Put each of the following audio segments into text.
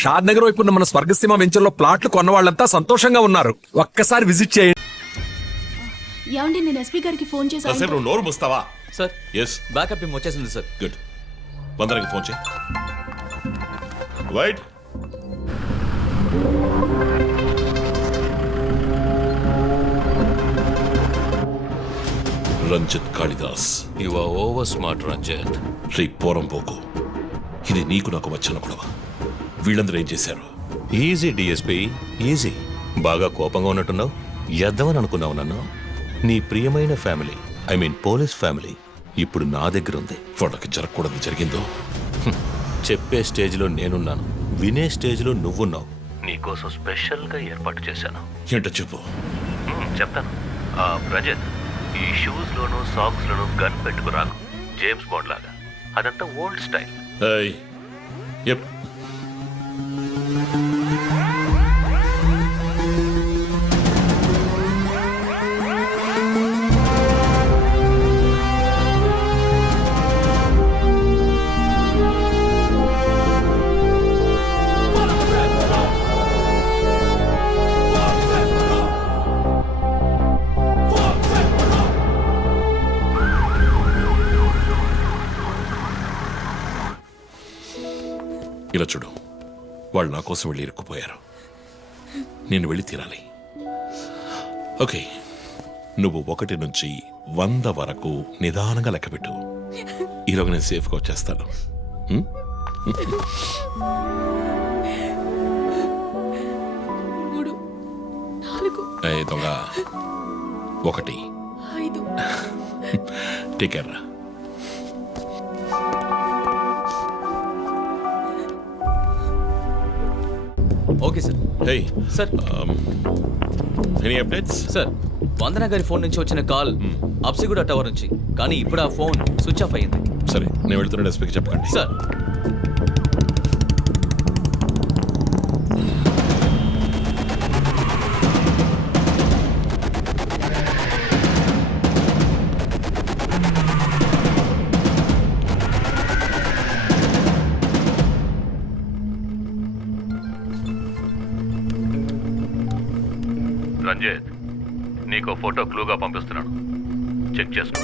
షాద్ నగర్ వైపు ఉన్న మన స్వర్గసీమ వెంచర్లో ప్లాట్లు కొన్న వాళ్ళంతా సంతోషంగా ఉన్నారు. ఒక్కసారి విజిట్ చేయండి. ఏమండి, నేను ఎస్పీ గారికి ఫోన్ చేశాను. కాసేపు నువ్వు నోరు మూస్తావా? సార్ ఎస్, బ్యాకప్ టీం వచ్చేసింది సార్. గుడ్. వందనకి ఫోన్ చేయి. Wait, Ranjith Kalidas. You are over smart Ranjith. Shri పోరంపోకు, ఇది నీకు నాకు వచ్చిన గొడవ. వీళ్ళందరూ ఏం చేశారు? Easy DSP, easy. బాగా కోపంగా ఉన్నట్టున్నావు. ఎద్దామని అనుకున్నావు నన్ను. నీ ప్రియమైన family, I mean police family ఇప్పుడు నా దగ్గర ఉంది. వాళ్ళకి జరగకూడదు జరిగిందో. చెప్పే స్టేజ్లో నేనున్నాను, వినే స్టేజ్లో నువ్వున్నావు. నీకోసం స్పెషల్గా ఏర్పాటు చేశాను. ఏంటో చెప్పు. చెప్తాను. రజత్, ఈ షూస్లోనూ సాక్స్లోనూ గన్ పెట్టుకురాకు, జేమ్స్ బాండ్ లాగా. అదంతా ఓల్డ్ స్టైల్. ఏయ్, ఎప్. ఇలా చూడు, వాళ్ళు నా కోసం వెళ్ళి ఇరుక్కుపోయారు. నేను వెళ్ళి తీరాలి. ఓకే, నువ్వు 1 నుంచి 100 వరకు నిదానంగా లెక్కపెట్టు. ఈలోగా నేను సేఫ్గా వచ్చేస్తాను. దొంగ 1 5 టేక్ రా. Okay sir. Hey sir, any updates? Sir, Vandana గారి ఫోన్ నుంచి వచ్చిన కాల్ అప్సిగూడ టవర్ నుంచి, కానీ ఇప్పుడు ఆ ఫోన్ స్విచ్ ఆఫ్ అయ్యింది. సరే, నేను వెళ్తున్న ఎస్పీకి చెప్పండి. సార్. రంజిత్, నీకో ఫోటో క్లూగా పంపిస్తున్నాను, చెక్ చేసుకో.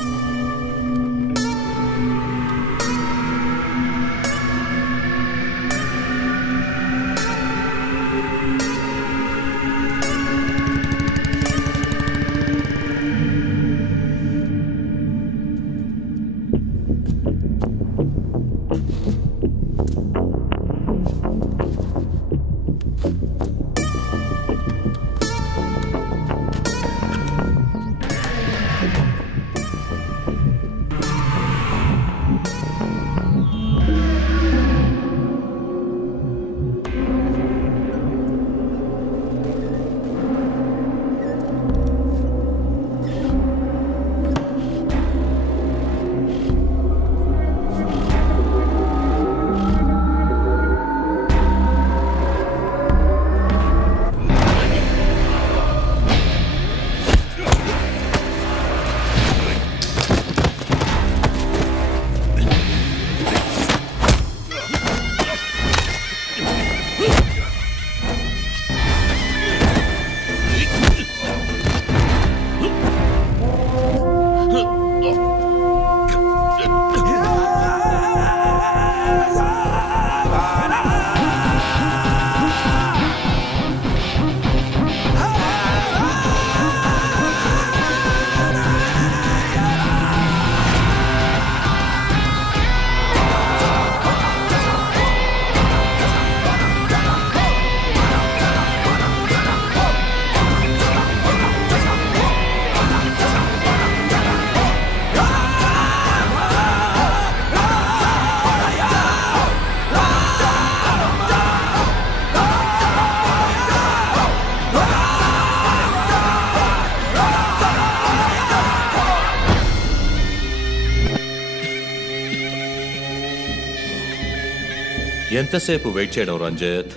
ఎంతసేపు వెయిట్ చేయడం రంజిత్?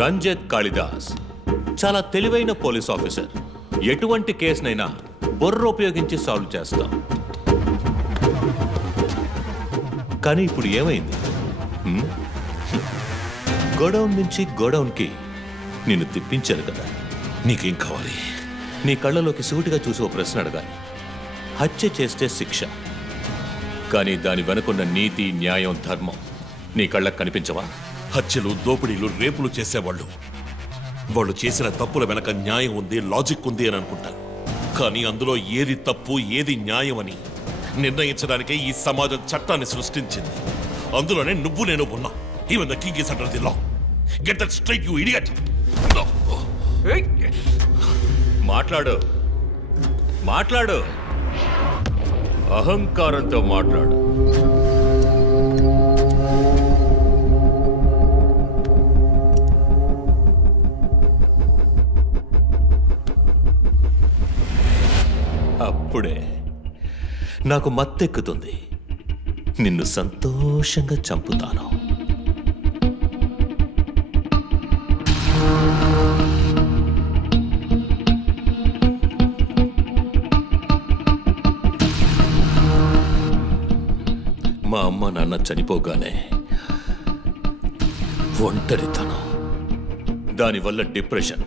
రంజిత్ కాళిదాస్ చాలా తెలివైన పోలీస్ ఆఫీసర్. ఎటువంటి కేసునైనా బుర్ర ఉపయోగించి సాల్వ్ చేస్తాం. కానీ ఇప్పుడు ఏమైంది? గోడౌన్ నుంచి గోడౌన్కి నిన్ను తిప్పించాను కదా. నీకేం కావాలి? నీ కళ్ళలోకి సూటిగా చూసి ఓ ప్రశ్న అడగాలి. హత్య చేస్తే శిక్ష, కానీ దాని వెనుకున్న నీతి, న్యాయం, ధర్మం నీ కళ్ళకు కనిపించవా? హత్యలు, దోపిడీలు, రేపులు చేసేవాళ్ళు వాళ్ళు చేసిన తప్పుల వెనక న్యాయం ఉంది, లాజిక్ ఉంది అని అనుకుంటారు. కానీ అందులో ఏది తప్పు, ఏది న్యాయం అని నిర్ణయించడానికే ఈ సమాజం చట్టాన్ని సృష్టించింది. అందులోనే నువ్వు నేను ఉన్నా. Even the king is under the law. Get that straight, you idiot. మాట్లాడు, మాట్లాడు, అహంకారంతో మాట్లాడు. అప్పుడే నాకు మత్తెక్కుతుంది. నిన్ను సంతోషంగా చంపుతాను. మా అమ్మ నాన్న చనిపోగానే ఒంటరితనం, దానివల్ల డిప్రెషన్,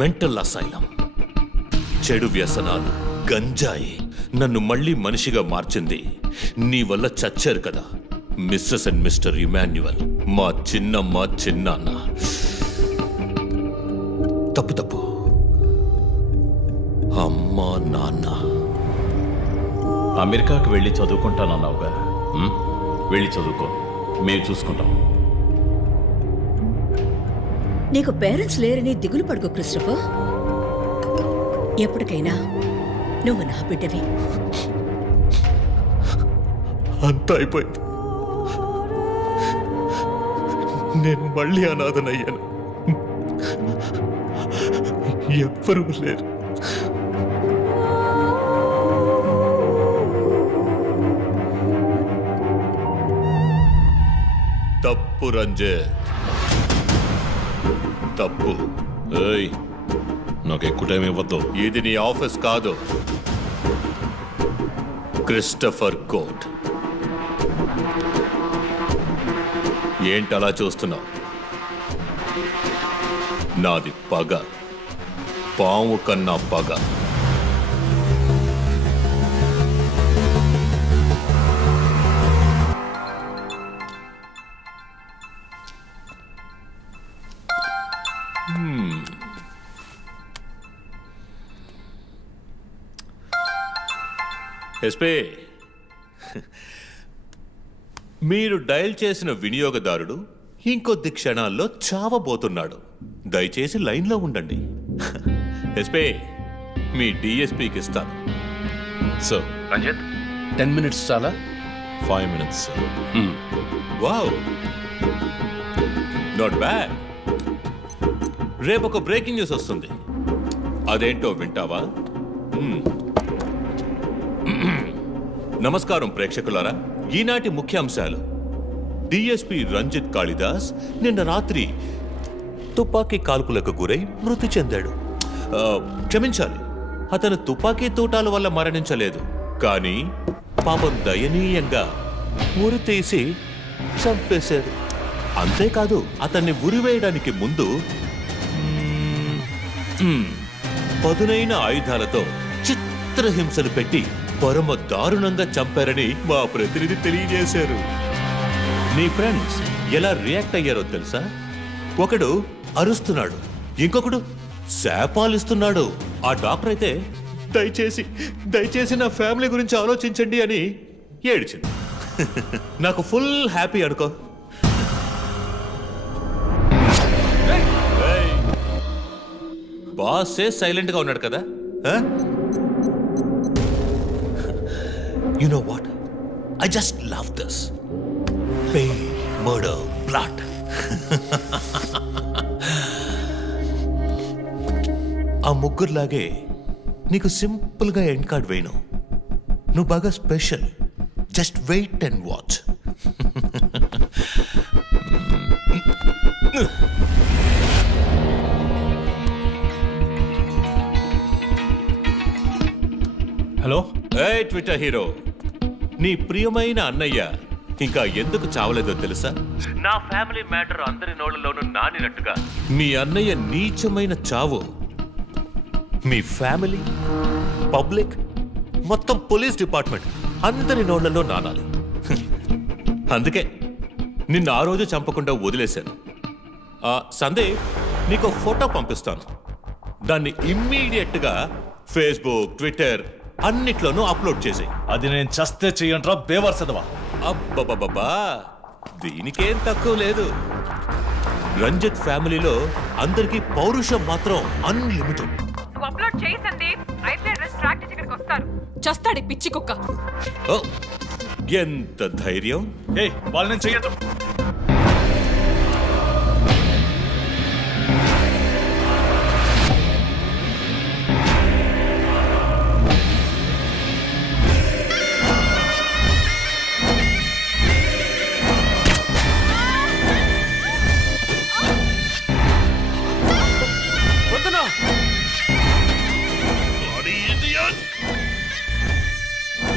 మెంటల్ అసైలం, చెడు వ్యసనాలు, గంజాయి నన్ను మళ్ళీ మనిషిగా మార్చింది. నీ వల్ల చచ్చారు కదా మిస్సెస్ అండ్ మిస్టర్ ఇమాన్యువల్, మా చిన్నమ్మ, చిన్నాన్న. తప్పు తప్పు, అమ్మా నాన్న. అమెరికాకు వెళ్ళి చదువుకుంటానన్నావుగా, వెళ్ళి చదువుకో, మేము చూసుకుంటాం. నీకు పేరెంట్స్ లేరని దిగులు పడుకో క్రిస్టఫర్. ఎప్పటికైనా నువ్వు నా బిడ్డవి. అంతా అయిపోయింది. నేను మళ్ళీ అనాథనయ్యాను. ఎవ్వరూ లేరు. తప్పు రంజిత్, తప్పు. ఏయ్, నాకు ఎక్కువ టైం ఇవ్వద్దు. ఇది నీ ఆఫీస్ కాదు, క్రిస్టఫర్ కోర్ట్. ఏంటలా చూస్తున్నావు? నాది పగ, పాము కన్నా పగ. ఎస్పీ, మీరు డయల్ చేసిన వినియోగదారుడు ఇంకొద్ది క్షణాల్లో చావబోతున్నాడు. దయచేసి లైన్లో ఉండండి. ఎస్పీ, మీ డిఎస్పీకి ఇస్తాను. సార్, రంజిత్ 10 minutes చాలా? 5 minutes, sir. Wow, not bad. రేపు ఒక బ్రేకింగ్ న్యూస్ వస్తుంది. అదేంటో వింటావా? నమస్కారం ప్రేక్షకులారా. ఈనాటి ముఖ్యాంశాలు: డిఎస్పీ రంజిత్ కాళిదాస్ నిన్న రాత్రి తుపాకీ కాల్పులకు గురై మృతి చెందాడు. క్షమించాలి, అతను తుపాకీ తూటాల వల్ల మరణించలేదు, కానీ పాపం దయనీయంగా ఉరి తీసి చంపేశారు. అంతేకాదు, అతన్ని ఉరివేయడానికి ముందు పదునైన ఆయుధాలతో చిత్రహింసలు పెట్టి పరమ దారుణంగా చంపారని మా ప్రతినిధి తెలియజేశారు. నీ ఫ్రెండ్స్ ఎలా రియాక్ట్ అయ్యారో తెలుసా? ఒకడు అరుస్తున్నాడు, ఇంకొకడు శాపాలిస్తున్నాడు. ఆ డాక్టర్ అయితే దయచేసి నా ఫ్యామిలీ గురించి ఆలోచించండి అని ఏడ్చింది. నాకు ఫుల్ హ్యాపీ అనుకో. బాసే సైలెంట్ గా ఉన్నాడు కదా. You know what? I just love this. Pain, murder, blood. ఆ ముగ్గురులాగే నీకు సింపుల్ గా ఎండ్ కార్డ్ వేయను. నువ్వు బాగా special. Just wait and watch. Hello, ఏ ట్విట్టర్ హీరో, నీ ప్రియమైన అన్నయ్య ఇంకా ఎందుకు చావలేదో తెలుసా? నా ఫ్యామిలీ మ్యాటర్ అందరి నోళ్లలోనూ నానినట్టుగా మీ అన్నయ్య నీచమైన చావు మీ ఫ్యామిలీ, పబ్లిక్, మొత్తం పోలీస్ డిపార్ట్మెంట్ అందరి నోళ్లలో నానాలి. అందుకే నిన్ను ఆ రోజు చంపకుండా వదిలేశాను. సందీప్, నీకు ఫోటో పంపిస్తాను. దాన్ని ఇమ్మీడియట్ గా ఫేస్బుక్, ట్విట్టర్ అన్నిట్లోనూ అప్లోడ్ చేసేయి. అది నేను చస్తే చెయ్యంట్రా బేవర్సదవా. అబ్బబ్బబ్బా, దీనికేం తక్కువ లేదు. రంజిత్ ఫ్యామిలీలో అందరికీ పౌరుషం మాత్రం అన్లిమిటెడ్. నువ్వు అప్లోడ్ చేయి సందీప్, అయితే అడ్రస్ ట్రాక్ చేసి ఇక్కడికి వస్తారు. చస్తాడి పిచ్చి కుక్క. ఓ, ఎంత ధైర్యం! ఏయ్, వాళ్ళని చెయ్యదు.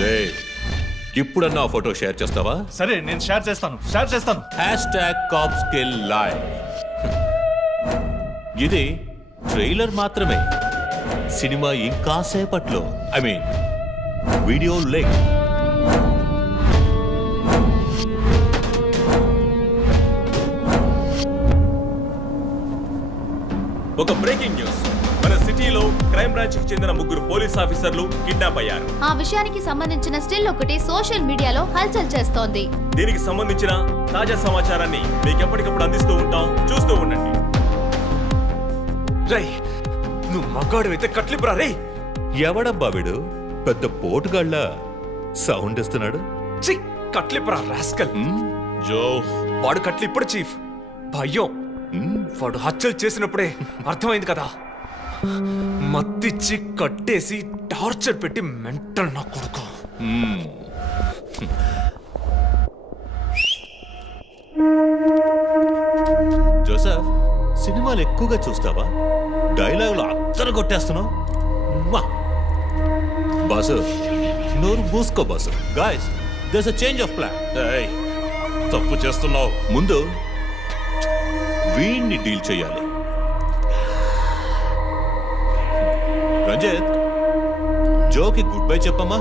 రేయ్, ఇప్పుడన్నా ఆ ఫోటో షేర్ చేస్తావా? సరే, నేను షేర్ చేస్తాను. #CopsKillLive. ఇది ట్రైలర్ మాత్రమే. సినిమా ఇంకా సేపట్లో, ఐ మీన్ వీడియో లింక్. ఒక బ్రేకింగ్ న్యూస్. మన సిటీలో క్రైమ్ బ్రాంచ్ కి చెందిన 3 పోలీస్ ఆఫీసర్లు కిడ్నాప్ అయ్యారు. ఆ విషయానికి సంబంధించిన స్టిల్ ఒకటి సోషల్ మీడియాలో హల్చల్ చేస్తోంది. దీనికి సంబంధించిన తాజా సమాచారాన్ని మీకు ఎప్పటికప్పుడు అందిస్తూ ఉంటాం, చూస్తూ ఉండండి. రై, నువ్వు మగాడు అయితే కట్లిపురా రే. ఎవడబ్బా వీడు పెద్ద పోటుగాళ్ళ సౌండ్ ఇస్తున్నాడు? చి, కట్లిపురా రాస్కల్. జో, వాడు కట్లిప్పుడు చీఫ్. భయం. వాడు హత్యలు చేసినప్పుడే అర్థమైంది కదా. మత్తిచ్చి కట్టేసి టార్చర్ పెట్టి మెంటల్ నా కొడుకు. జోసెఫ్, సినిమాలు ఎక్కువగా చూస్తావా? డైలాగులు అత్తరు కొట్టేస్తున్నావు. బాసు, నోరు మూసుకో boss. Guys, there's a change of plan. తప్పు చేస్తున్నావు. ముందు వీణ్ణి డీల్ చేయాలి. రంజిత్, జోకి గుడ్ బై చెప్పమ్మా.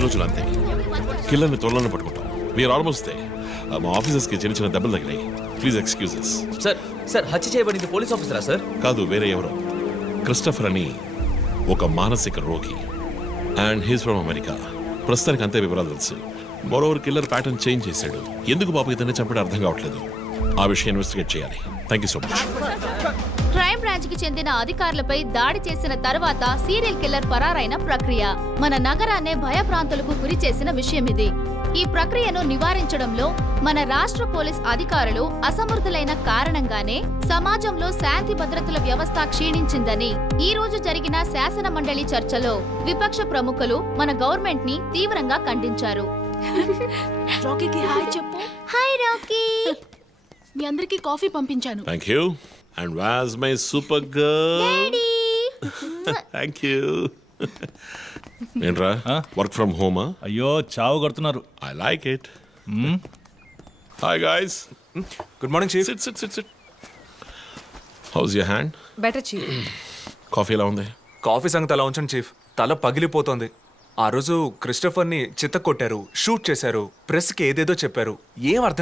5 రోజులు అంతే. కిల్లర్ని త్వరలోనే పట్టుకుంటాం. We're almost there. మా ఆఫీసర్స్కి చిన్న చిన్న దెబ్బలు తగిలాయి. Please excuses. సార్ హత్య చేయబడింది పోలీస్ ఆఫీసరా సార్? కాదు, వేరే ఎవరో. క్రిస్టఫర్ అని ఒక మానసిక రోగి. And he's from America. ప్రస్తుతానికి అంతే వివరాలు తెలుసు. మరోవర్ కిల్లర్ ప్యాటర్న్ చేంజ్ చేశాడు. ఎందుకు పాప ఇతన్ని చంపడం అర్థం కావట్లేదు. ఆ విషయం ఇన్వెస్టిగేట్ చేయాలి. Thank you so much. Crime branch కి చెందిన అధికారులపై దాడి చేసిన తర్వాత సీరియల్ కిల్లర్ పరారైన ప్రక్రియ మన నగరాన్నే భయభ్రాంతులకు గురి చేసిన విషయం ఇది. ఈ ప్రక్రియను నివారించడంలో మన రాష్ట్ర పోలీస్ అధికారులు అసమర్థులైన కారణంగానే సమాజంలో శాంతి భద్రతల వ్యవస్థ క్షీణించిందని ఈ రోజు జరిగిన శాసన మండలి చర్చలో విపక్ష ప్రముఖులు మన గవర్నమెంట్ ని తీవ్రంగా ఖండించారు. రాకీకి హాయ్ చెప్పు. Hi Rocky. మీ అందరికి కాఫీ పంపించాను. Thank you. And was my super girl. Thank you. ఏంట్రా వర్క్ ఫ్రమ్ హోమా? అయ్యో చావు కొడుతున్నారు. I like it. Hi guys. Good morning chief. Sit sit sit sit. How's your hand? Better chief. Coffee ఎలా ఉంది? కాఫీ సంగతి అలా ఉంచండి చీఫ్. తల పగిలిపోతోంది. ఆ రోజు క్రిస్టఫర్ని చిత్త కొట్టారు, షూట్ చేశారు, ప్రెస్కి ఏదేదో చెప్పారు. ఏం అర్థం